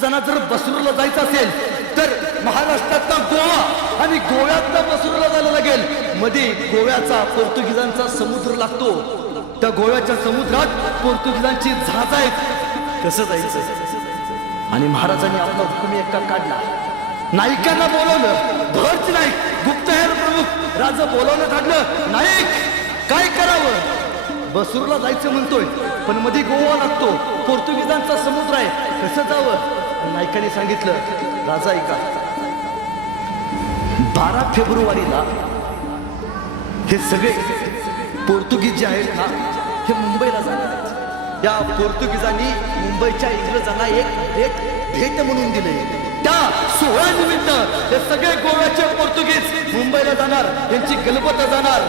जर बसरूला जायचं असेल तर महाराष्ट्रातला गोवा आणि गोव्यातला बसरूला जायला लागेल. मध्ये गोव्याचा पोर्तुगीजांचा समुद्र लागतो. त्या गोव्याच्या समुद्रात पोर्तुगीजांची जहाज आहेत. कसं जायचं? आणि महाराजांनी आपला हुकुमी एक्का काढला. नाईकांना बोलवलं. भरच नाईक गुप्तहेर प्रमुख राजा बोलवलं काढलं. नाईक काय करावं? बसरूला जायचं म्हणतोय पण मध्ये गोवा लागतो. पोर्तुगीजांचा समुद्र आहे. कसं जावं? नाईकाने सांगितलं, राजा ऐका, 12 फेब्रुवारीला हे सगळे पोर्तुगीज जे आहेत ना हे मुंबईला जाणार आहेत. या पोर्तुगीजांनी मुंबईच्या इंग्रजांना एक भेट म्हणून दिले. त्या सोहळ्यानिमित्त हे सगळे गोव्याचे पोर्तुगीज मुंबईला जाणार. त्यांची गलबत जाणार.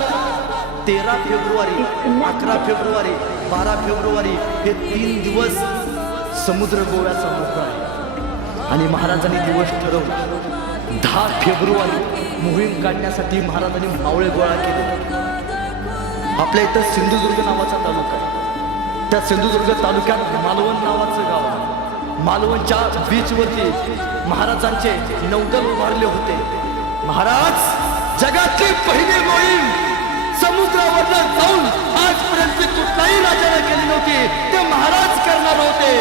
13 फेब्रुवारी 11 फेब्रुवारी 12 फेब्रुवारी हे 3 दिवस समुद्र गोव्याचा मोकळा आहे. आणि महाराजांनी दिवस ठरवला. 10 फेब्रुवारी मोहीम काढण्यासाठी महाराजांनी मावळे गोळा केले. आपल्या इथं सिंधुदुर्ग नावाचा तालुका आहे. त्या सिंधुदुर्ग तालुक्यात मालवण नावाचं गाव आहे. मालवणच्या बीचवरती महाराजांचे नौदल उभारले होते. महाराज जगातली पहिली मोहीम समुद्रावर जाऊन आजपर्यंत कुठलाही राजाने केली नव्हती. ते महाराज करणार होते.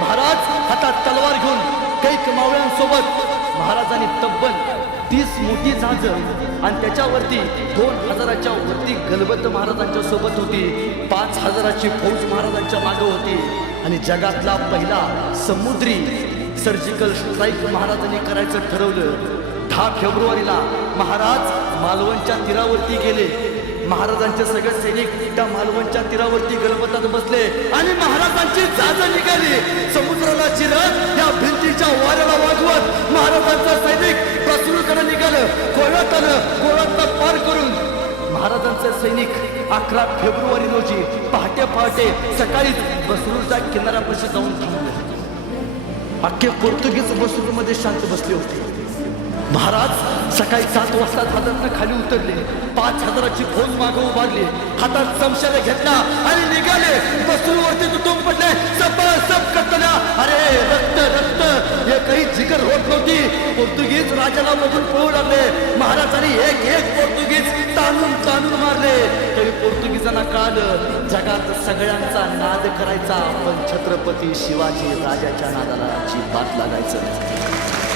महाराज हातात तलवार घेऊन कैक मावळ्यांसोबत महाराजांनी तब्बल 30 मोठी जहाज आणि त्याच्यावरती 2000च्या वरती गलबत महाराजांच्या सोबत होती. 5000ची फौज महाराजांच्या मागे होती. आणि जगातला पहिला समुद्री सर्जिकल स्ट्राईक महाराजांनी करायचं ठरवलं. 10 फेब्रुवारीला महाराज मालवणच्या तीरावरती गेले. महाराजांचे सगळे सैनिक त्या मालवणच्या तीरावरती गलबतात बसले आणि महाराजांची जहाज निघाली. समुद्राला चिरत त्या भिंतीच्या वाऱ्याला वाजवत महाराजांचं सैनिक बसरूकडे निघालं. गोव्यात आलं. गोव्यातला पार करून महाराजांचे सैनिक 11 फेब्रुवारी रोजी पहाटे सकाळी बसरूच्या किनाऱ्यापाशी जाऊन थांबले. अख्खे पोर्तुगीज बसरूमध्ये शांत बसले होते. महाराज सकाळी 7 वाजता दादरनं खाली उतरले. 5000ची फौज मागे उभारली. हातात चमच्याने घेतला आणि निघाले. बसरूवरती तुटून पडले. सब करताना अरे रक्त रक्त हे काही जिगर होत नव्हती. पोर्तुगीज राजाला बघून पळू लागले. महाराजांनी एक पोर्तुगीज ताणून मारले. तरी पोर्तुगीजांना कळालं जगात सगळ्यांचा नाद करायचा पण छत्रपती शिवाजी राजाच्या नादाला अजिबात लागायचं नाही.